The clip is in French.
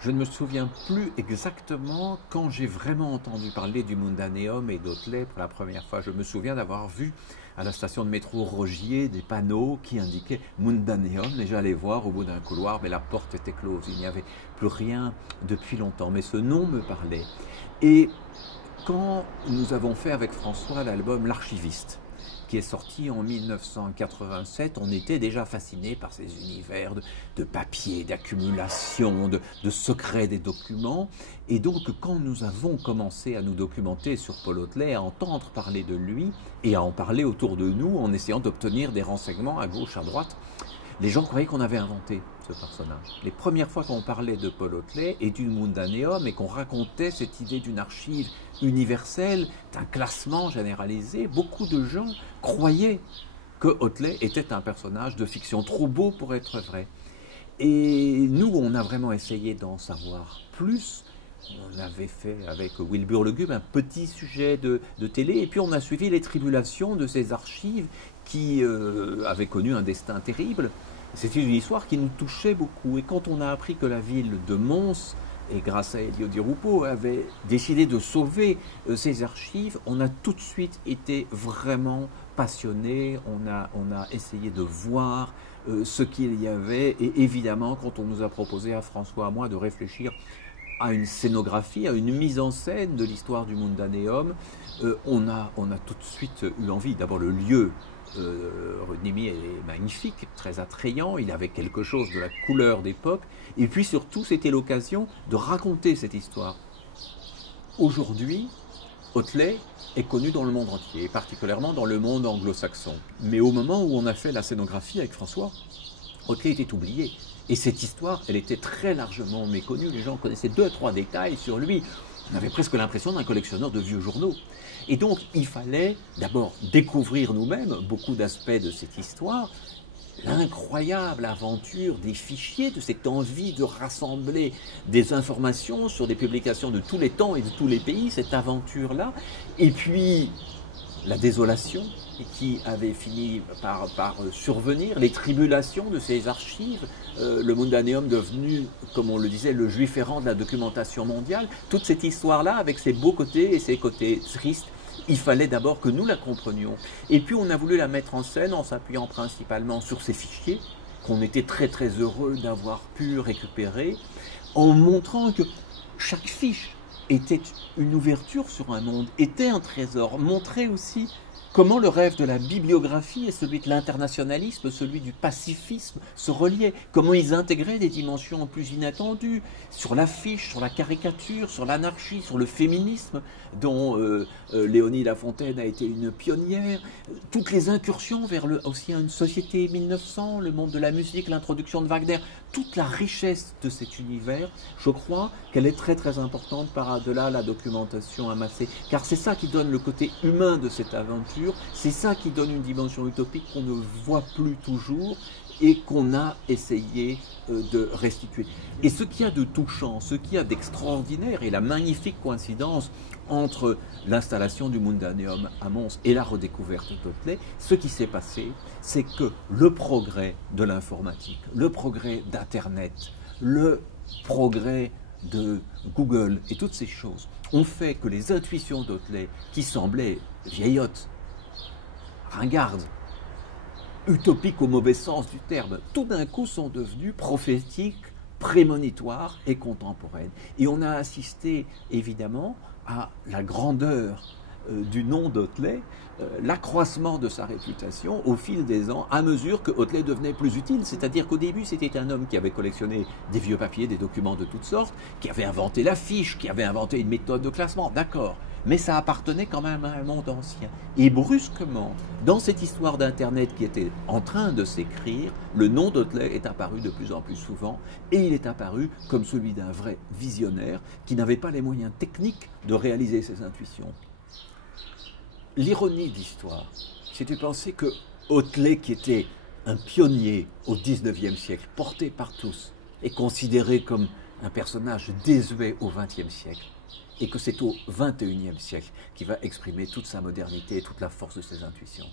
Je ne me souviens plus exactement quand j'ai vraiment entendu parler du Mundaneum et d'Otley pour la première fois. Je me souviens d'avoir vu à la station de métro Rogier des panneaux qui indiquaient Mundaneum et j'allais voir au bout d'un couloir, mais la porte était close. Il n'y avait plus rien depuis longtemps, mais ce nom me parlait. Et quand nous avons fait avec François l'album L'Archiviste, qui est sorti en 1987, on était déjà fasciné par ces univers de papier, d'accumulation, de secrets des documents. Et donc, quand nous avons commencé à nous documenter sur Paul Otley, à entendre parler de lui et à en parler autour de nous, en essayant d'obtenir des renseignements à gauche, à droite, les gens croyaient qu'on avait inventé ce personnage. Les premières fois qu'on parlait de Paul Otley et du Mundaneum et qu'on racontait cette idée d'une archive universelle, d'un classement généralisé, beaucoup de gens croyaient que Otley était un personnage de fiction trop beau pour être vrai. Et nous, on a vraiment essayé d'en savoir plus. On avait fait avec Wilbur Legube un petit sujet de télé et puis on a suivi les tribulations de ces archives qui avaient connu un destin terrible. C'était une histoire qui nous touchait beaucoup. Et quand on a appris que la ville de Mons, et grâce à Elio Di Rupo, avait décidé de sauver ces archives, on a tout de suite été vraiment passionnés. On a essayé de voir ce qu'il y avait. Et évidemment, quand on nous a proposé à François et à moi de réfléchir à une scénographie, à une mise en scène de l'histoire du Mundaneum, on a tout de suite eu envie. D'abord, le lieu, Rudnimi, est magnifique, très attrayant, il avait quelque chose de la couleur d'époque, et puis surtout, c'était l'occasion de raconter cette histoire. Aujourd'hui, Otley est connu dans le monde entier, particulièrement dans le monde anglo-saxon. Mais au moment où on a fait la scénographie avec François, Otley était oublié. Et cette histoire, elle était très largement méconnue. Les gens connaissaient 2 à 3 détails sur lui. On avait presque l'impression d'un collectionneur de vieux journaux. Et donc, il fallait d'abord découvrir nous-mêmes beaucoup d'aspects de cette histoire, l'incroyable aventure des fichiers, de cette envie de rassembler des informations sur des publications de tous les temps et de tous les pays, cette aventure-là. Et puis, la désolation qui avait fini par survenir, les tribulations de ces archives, le Mundaneum devenu, comme on le disait, le juif errant de la documentation mondiale, toute cette histoire-là, avec ses beaux côtés et ses côtés tristes, il fallait d'abord que nous la comprenions. Et puis on a voulu la mettre en scène en s'appuyant principalement sur ces fichiers, qu'on était très très heureux d'avoir pu récupérer, en montrant que chaque fiche était une ouverture sur un monde, était un trésor, montrait aussi comment le rêve de la bibliographie et celui de l'internationalisme, celui du pacifisme se reliaient, comment ils intégraient des dimensions plus inattendues, sur l'affiche, sur la caricature, sur l'anarchie, sur le féminisme, dont Léonie Lafontaine a été une pionnière, toutes les incursions vers aussi une société 1900, le monde de la musique, l'introduction de Wagner, toute la richesse de cet univers, je crois qu'elle est très très importante par-delà la documentation amassée, car c'est ça qui donne le côté humain de cette aventure, c'est ça qui donne une dimension utopique qu'on ne voit plus toujours et qu'on a essayé de restituer. Et ce qu'il y a de touchant, ce qu'il y a d'extraordinaire et la magnifique coïncidence entre l'installation du Mundaneum à Mons et la redécouverte d'Otley, ce qui s'est passé, c'est que le progrès de l'informatique, le progrès d'Internet, le progrès de Google et toutes ces choses ont fait que les intuitions d'Otley, qui semblaient vieillottes, ringardes, utopiques au mauvais sens du terme, tout d'un coup sont devenues prophétiques, prémonitoires et contemporaines. Et on a assisté évidemment à la grandeur du nom d'Otley, l'accroissement de sa réputation au fil des ans, à mesure que Otley devenait plus utile. C'est-à-dire qu'au début, c'était un homme qui avait collectionné des vieux papiers, des documents de toutes sortes, qui avait inventé la fiche, qui avait inventé une méthode de classement, d'accord. Mais ça appartenait quand même à un monde ancien. Et brusquement, dans cette histoire d'Internet qui était en train de s'écrire, le nom d'Otley est apparu de plus en plus souvent, et il est apparu comme celui d'un vrai visionnaire qui n'avait pas les moyens techniques de réaliser ses intuitions. L'ironie de l'histoire, c'est de penser que Otley, qui était un pionnier au XIXe siècle, porté par tous, est considéré comme un personnage désuet au XXe siècle, et que c'est au XXIe siècle qu'il va exprimer toute sa modernité et toute la force de ses intuitions.